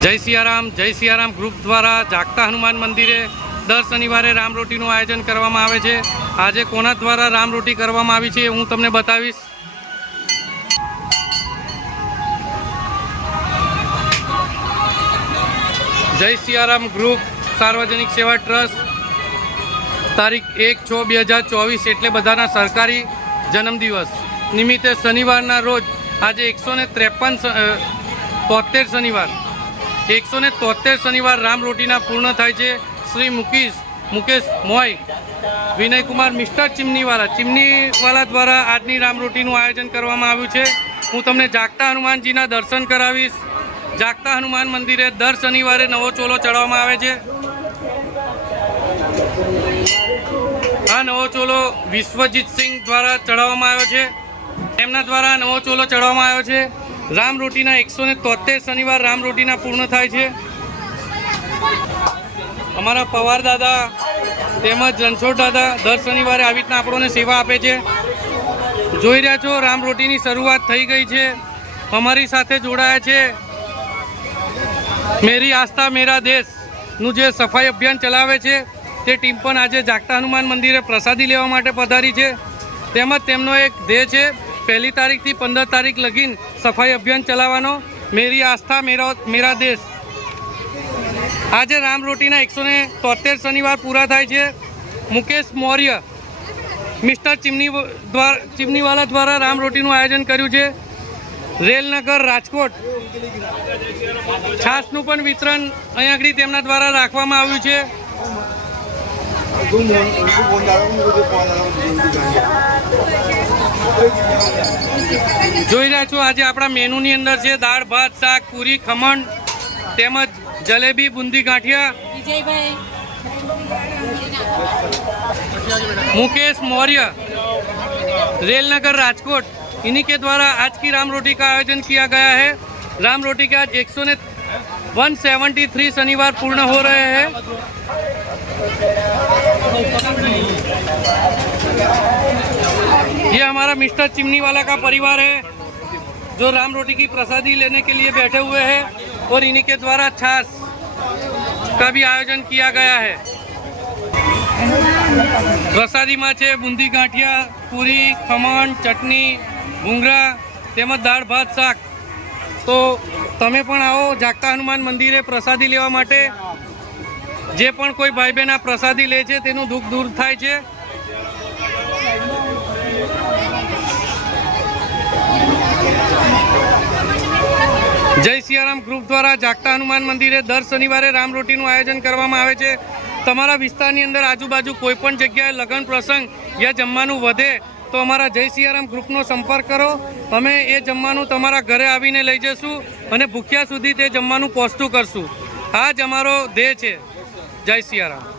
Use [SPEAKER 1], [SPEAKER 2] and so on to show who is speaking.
[SPEAKER 1] જય સિયારામ જય સિયારામ ગ્રુપ દ્વારા જાગતા હનુમાન મંદિરે દર શનિવારે રામરોટીનું આયોજન કરવામાં આવે છે. આજે કોના દ્વારા રામરોટી કરવામાં આવી છે હું તમને બતાવીશ. જય સિયારામ ગ્રુપ સાર્વજનિક સેવા ટ્રસ્ટ, તારીખ એક છ બે હજાર ચોવીસ એટલે બધાના સરકારી જન્મદિવસ નિમિત્તે શનિવારના રોજ આજે એકસો ને ત્રેપન તોતેર શનિવાર એકસો ને તોતેર શનિવાર રામરોટીના પૂર્ણ થાય છે. શ્રી મુકેશ મુકેશ મોય વિનયકુમાર મિસ્ટર ચીમનીવાલા. ચીમનીવાલા દ્વારા આજની રામરોટીનું આયોજન કરવામાં આવ્યું છે. હું તમને જાગતા હનુમાનજીના દર્શન કરાવીશ. જાગતા હનુમાન મંદિરે દર શનિવારે નવો ચોલો ચડાવવામાં આવે છે. આ નવો ચોલો વિશ્વજીતસિંહ દ્વારા ચડાવવામાં આવ્યો છે. એમના દ્વારા નવો ચોલો ચડાવવામાં આવ્યો છે. રામરોટીના એકસો ને તોતેર શનિવાર રામ રોટીના પૂર્ણ થાય છે. અમારા પવાર દાદા તેમજ રણછોડ દાદા દર શનિવારે આવી રીતના આપણને સેવા આપે છે. જોઈ રહ્યા છો, રામ રોટીની શરૂઆત થઈ ગઈ છે. અમારી સાથે જોડાયા છે મેરી આસ્થા, મેરા દેશનું જે સફાઈ અભિયાન ચલાવે છે, તે ટીમ પણ આજે જાગતા હનુમાન મંદિરે પ્રસાદી લેવા માટે પધારી છે. તેમજ તેમનો એક ધ્યેય છે પહેલી તારીખથી પંદર તારીખ લગીન સફાઈ અભિયાન ચલાવવાનો મેરી આસ્થા, મેરા મેરા દેશ. આજે રામરોટીના એકસો ને તોતેર શનિવાર પૂરા થાય છે. મુકેશ મૌર્ય, મિસ્ટર ચીમની દ્વારા, ચીમનીવાલા દ્વારા રામરોટીનું આયોજન કર્યું છે. રેલનગર, રાજકોટ. છાસનું પણ વિતરણ અહીં આગળ તેમના દ્વારા રાખવામાં આવ્યું છે. જોઈ રહ્યા છો આજે આપણા મેનુની અંદર છે દાળ ભાત શાક પૂરી ખમણ તેમજ જલેબી બુંદી ગાંઠિયા
[SPEAKER 2] વિજયભાઈ
[SPEAKER 1] मुकेश मौर्य रेलनगर राजकोट इन्हीं के द्वारा आज की राम रोटी का आयोजन किया गया है राम रोटी के आज एक सौ ने वन सेवेंटी थ्री शनिवार पूर्ण हो रहे हैं ये हमारा मिस्टर चिमनी वाला का परिवार है जो राम रोटी की प्रसादी लेने के लिए बैठे हुए हैं और इन्हीं के द्वारा छाछ का भी आयोजन किया गया है પ્રસાદીમાં છે બુંદી ગાંઠિયા પૂરી ખમણ ચટણી ભૂંગળા તેમજ દાળ ભાત શાક તો તમે પણ આવો જાગતા હનુમાન મંદિરે પ્રસાદી લેવા માટે જે પણ કોઈ ભાઈ બહેન આ પ્રસાદી લે છે તેનું દુઃખ દૂર થાય છે જય સિયારામ ગ્રુપ દ્વારા જાગતા હનુમાન મંદિરે દર શનિવારે રામરોટીનું આયોજન કરવામાં આવે છે. તમારા વિસ્તારની અંદર આજુબાજુ કોઈ પણ જગ્યાએ લગ્ન પ્રસંગ યા જમવાનું વધે તો અમારા જય સિયારામ ગ્રુપનો સંપર્ક કરો. અમે એ જમવાનું તમારા ઘરે આવીને લઈ જઈશું અને ભૂખ્યા સુધી તે જમવાનું પહોંચતું કરશું. આ જ અમારો ધ્યેય છે. જય સિયારામ.